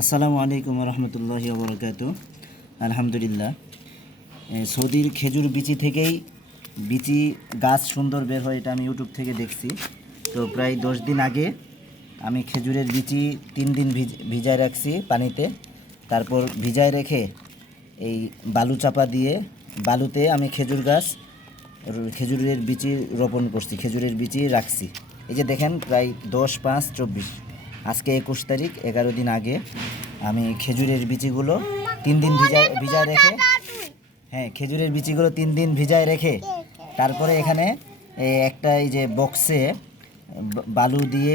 আসসালামু আলাইকুম রহমতুল্লাহি ওয়া বারাকাতুহু। আলহামদুলিল্লাহ, সৌদির খেজুর বিচি থেকেই বিচি গাছ সুন্দর বের হয়, এটা আমি ইউটিউব থেকে দেখছি। তো প্রায় 10 দিন আগে আমি খেজুরের বিচি 3 দিন ভিজায় রাখছি পানিতে। তারপর ভিজায় রেখে এই বালু চাপা দিয়ে বালুতে আমি খেজুরের বিচি রোপণ করছি, খেজুরের বিচি রাখছি। এই যে দেখেন, প্রায় 10-5-24, আজকে 21 তারিখ, 11 দিন আগে আমি খেজুরের বিচিগুলো 3 দিন ভিজায় রেখে, হ্যাঁ, খেজুরের বিচিগুলো 3 দিন ভিজায় রেখে তারপরে এখানে একটা এই যে বক্সে বালু দিয়ে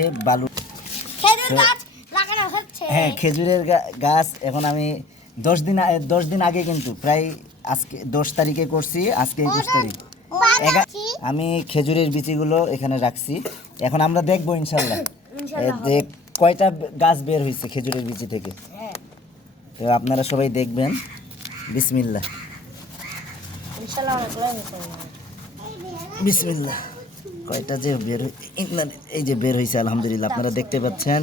হ্যাঁ, খেজুরের গাছ এখন আমি 10 দিন আগে, কিন্তু প্রায় আজকে 10 তারিখে করছি, আজকে 21 তারিখ। আমি খেজুরের বিচিগুলো এখানে রাখছি। এখন আমরা দেখবো ইনশাল্লাহ যে কয়টা গাছ বের হয়েছে খেজুরের বিচি থেকে। তো আপনারা সবাই দেখবেন। বিসমিল্লাহ, বিসমিল্লাহ। কয়টা যে বের এই যে বের হয়েছে, আলহামদুলিল্লাহ, আপনারা দেখতে পাচ্ছেন।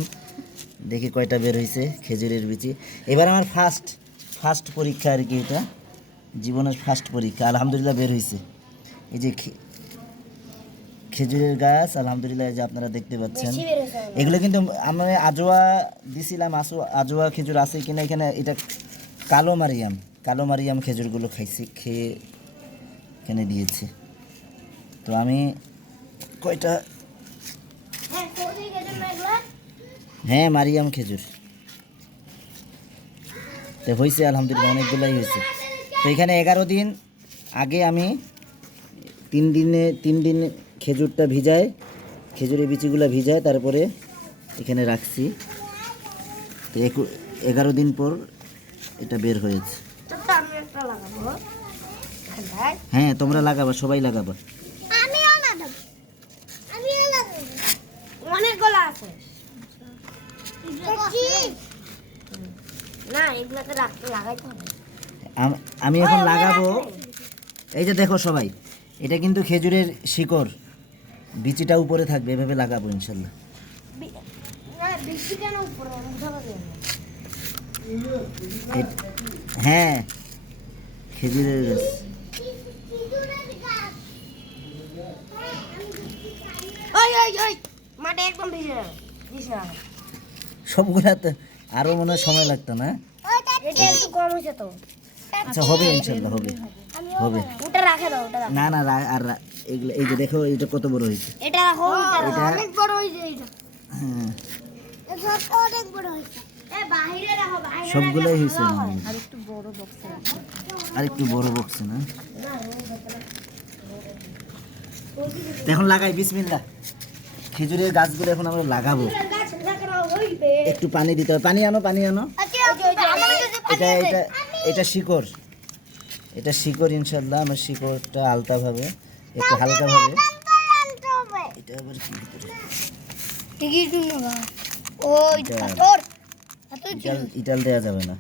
দেখি কয়টা বের হয়েছে খেজুরের বিচি। এবার আমার ফার্স্ট পরীক্ষা আর কি, এটা জীবনের ফার্স্ট পরীক্ষা। আলহামদুলিল্লাহ বের হয়েছে। এই যে খেজুরের গাছ, আলহামদুলিল্লাহ, এই যে আপনারা দেখতে পাচ্ছেন। এগুলো কিন্তু আমরা আজোয়া দিছিলাম, আজোয়া খেজুর আছে কিনা এখানে। এটা কালো মারিয়াম খেজুরগুলো খেয়ে এখানে দিয়েছে। তো আমি কয়টা, হ্যাঁ, মারিয়াম খেজুর তো হয়েছে, আলহামদুলিল্লাহ, অনেকগুলাই হয়েছে। তো এখানে 11 দিন আগে আমি 3 দিন খেজুরের বিচিগুলো ভিজায় তারপরে এখানে রাখছি। তো 11 দিন পর এটা বের হয়েছে। হ্যাঁ, তোমরা লাগাবা, সবাই লাগাবা। আমি এখন লাগাবো। এই যে দেখো সবাই, এটা কিন্তু খেজুরের শিকড়, বিচিটা উপরে থাকবে, এভাবে লাগাবো ইনশাল্লাহ। হ্যাঁ, খেজুরের গাছ। সবগুলাতে আরো মনে হয় সময় লাগতো না। আচ্ছা, হবে ইনশাল্লাহ, হবে। না, আর এগুলো, এই যে দেখো, এটা কত বড় হয়েছে। এটা অনেক বড় হয়েছে। হ্যাঁ, সবগুলোই হয়েছে। আর একটু বড় বক্সে না। এখন লাগাই, বিসমিল্লাহ। খেজুরের গাছগুলো এখন আমরা লাগাবো। একটু পানি দিতে হবে। পানি আনো। এটা শিকড়, ইনশাল্লাহ। আমার শিকড়টা আলতাভাবে, একটু হালকাভাবে। এটা আবার কি ইটাল দেওয়া যাবে না।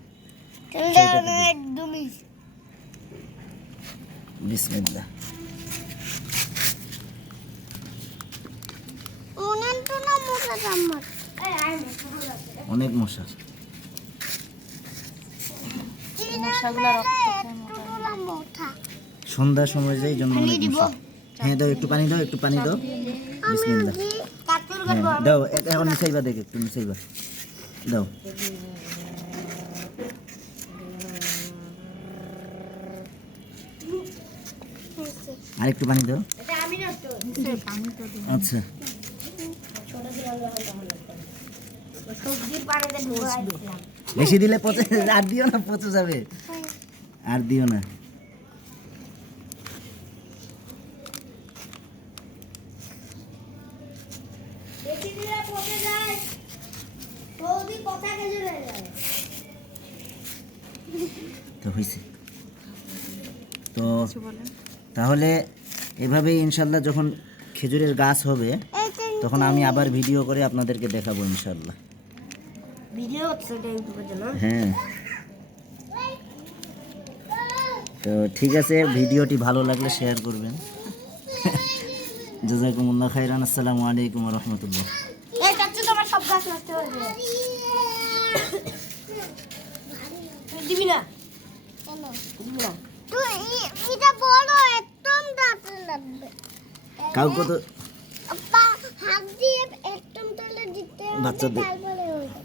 বিসমিল্লাহ। অনেক মশা। সন্ধ্যার সময় যাই, জন্য অনেক মশা। হ্যাঁ, দাও, একটু পানি দাও। বিসমিল্লাহ। হ্যাঁ, দাও, এখন মিশাইবা, দেখে একটু মিশাইবা, দাও। আর একটু পানি দাও। আচ্ছা, বেশি দিলে পচে, আর দিও না, পচে যাবে, আর দিও না। তো হয়েছে। তো তাহলে এভাবেই ইনশাল্লাহ যখন খেজুরের গাছ হবে তখন আমি আবার ভিডিও করে আপনাদেরকে দেখাবো ইনশাল্লাহ। হ্যাঁ, তো ঠিক আছে, ভিডিওটি ভালো লাগলে শেয়ার করবেন। জাযাকুমুল্লাহ খাইরান। আসসালামু আলাইকুম ওয়া রাহমাতুল্লাহ। এই চাচু তোমার সব গাছ নষ্ট হয়ে যাবে। দিবি না কেন দিবি না তুই এটা বড় একদম দাঁত লাগবে কাউকে তো আপা হাত দিয়ে একদম তলে দিতে হবে বাচ্চাদের তারপরে ওইটা